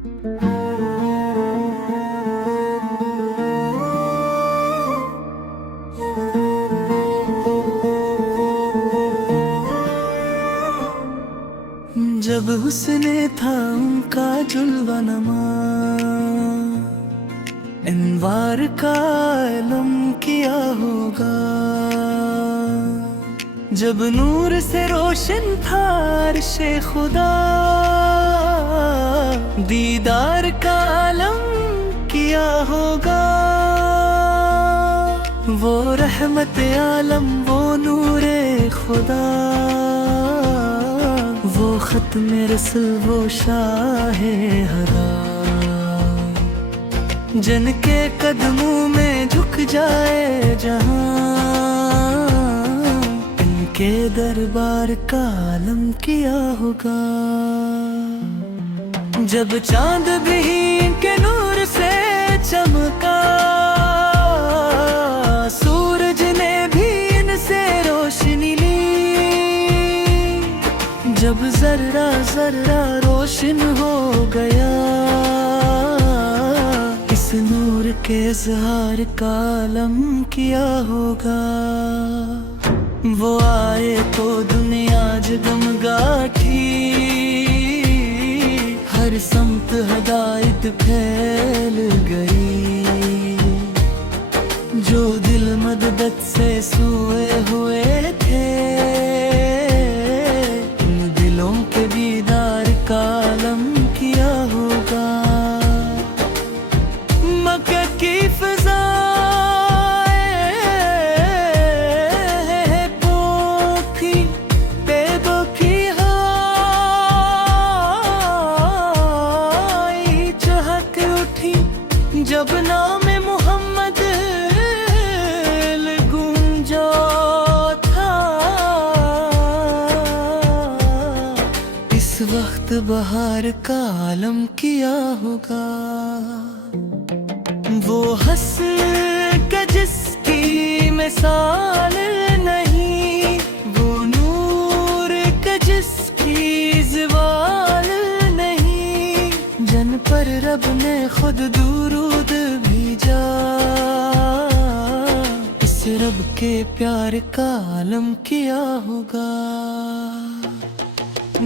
जब हुस्ने था उनका जुल्वनमा, इनवार का इल्म किया होगा। जब नूर से रोशन था अर्शे खुदा, दीदार का आलम किया होगा। वो रहमत आलम, वो नूरे खुदा, वो खत्म रसूल, वो शाहे हदा, जिनके कदमों में झुक जाए जहां, इनके दरबार का आलम किया होगा। जब चांद भी इनके नूर से चमका, सूरज ने भी इनसे रोशनी ली। जब जर्रा जर्रा रोशन हो गया, इस नूर के इज़हार का आलम किया होगा। वो आए तो दुनिया जगमगाठी, हर समत हदायत फैल गई। जो दिल मदद से सोए हुए थे, इन दिलों के दीदार का आलम किया होगा। मक्का की फिजा जब नाम मोहम्मद गूंजा था, इस वक्त बहार का आलम किया होगा। वो हसन का जिसकी मिसाल नहीं, वो नूर का जिसकी ज़वाल नहीं, जन पर रब ने खुद दुरूद भेजा। इस रब के प्यार का आलम किया होगा।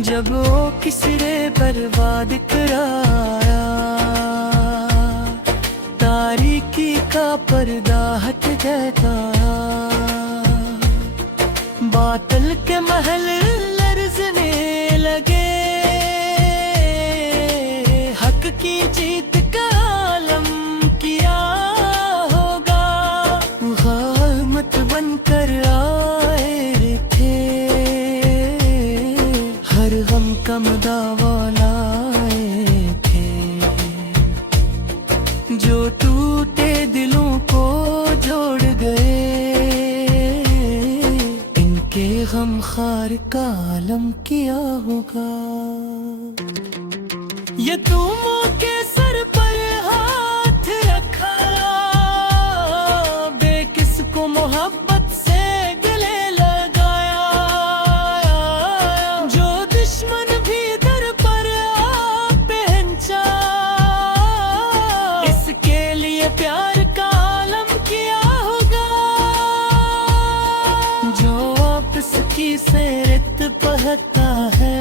जब वो किसरे बर्बाद कराया, तारीकी का पर्दा हट जाता, बातल के महल लर्ज़ने लगे, हक की जीत का आलम किया होगा। गामत बनकर आए थे, हर गम का दावा लाए थे। जो टूटे दिलों को जोड़ गए, इनके गम खार का आलम किया होगा। यतीमों के सर पर हाथ रखा, बेकिस को मोहब्बत से गले लगाया। जो दुश्मन भी दर पर आ पहुंचा, इसके लिए प्यार का आलम किया होगा। जो आपस की सैरत पढ़ता है,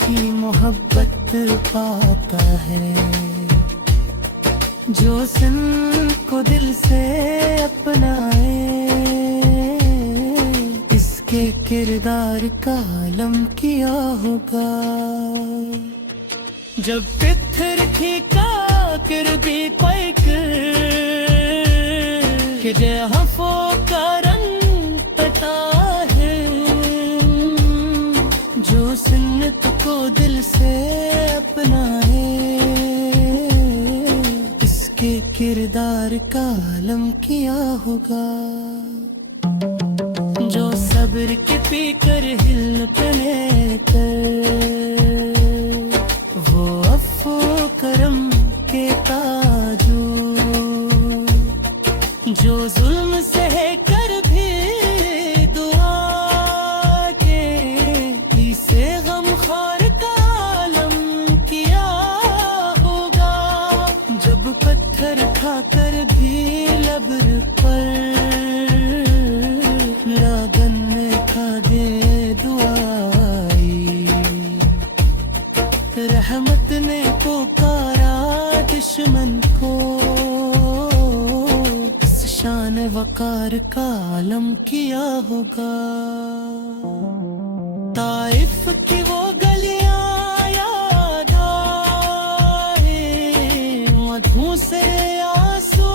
की मोहब्बत पाता है। जो सन को दिल से अपनाए, इसके किरदार का आलम किया होगा। जब पिथर थी काकर भी पैकर, कि जय हफो का रंग पता है। जो सुन्नत को दिल से अपनाए, इसके किरदार का आलम किया होगा। जो सब्र के पीकर हिल तले कर, वो अफ़्फ़ो करम के ताजू। जो जुल्म सह कर भी दुआ के, इसे गम खार का वकार का आलम किया होगा। ताइफ की वो गलियां याद आए, मधु से आंसू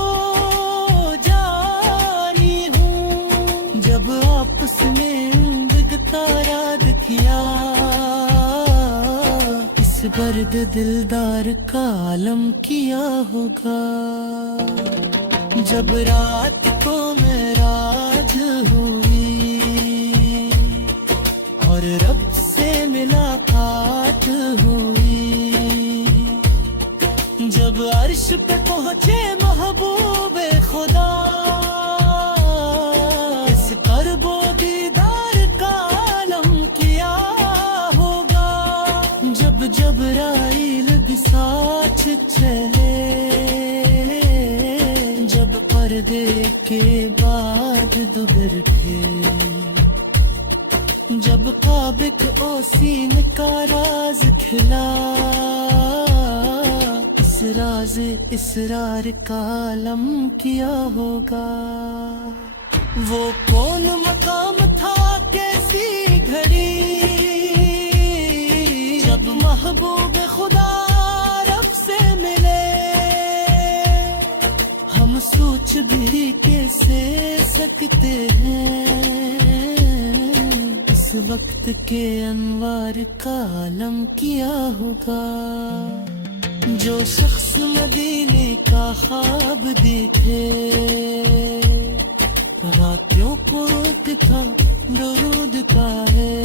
जारी हूँ। जब आपस में बिगता याद किया, इस बर्द दिलदार का आलम किया होगा। जब रात को मेराज हुई और रब से मुलाकात हुई, जब अर्श पे पहुंचे महबूबे खुदा, इस कर्बो दीदार का आलम किया होगा। जब जबराइल भी साथ चले, जब पर्दे के बाद दुबर थे, जब काबिक ओसीन का राज खिला, इस राज इसरार का आलम किया होगा। वो कौन मकाम था, कैसी घड़ी, जब महबूब खुदा रब से मिले। हम सोच भी कैसे सकते हैं, इस वक्त के अनवार का आलम किया होगा। जो शख्स मदीने का ख्वाब देखे, रातों को रोकता दरूद का है।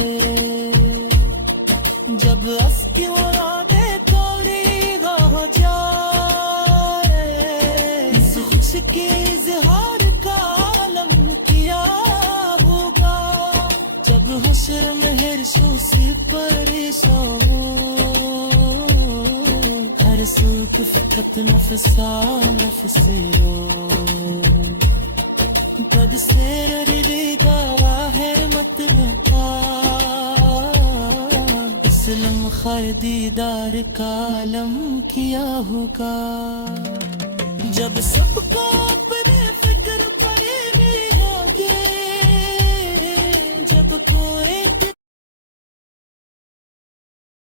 जब अस्की मुरादे तोड़ी हो जाए, इस खुश के इजहार का आलम किया होगा। जब हश्र में से परेशान हो, हर सूख फकत नफसा नफसे हो, कद सेर रिदा है मत में असलम खैर दीदार का आलम किया होगा। जब सब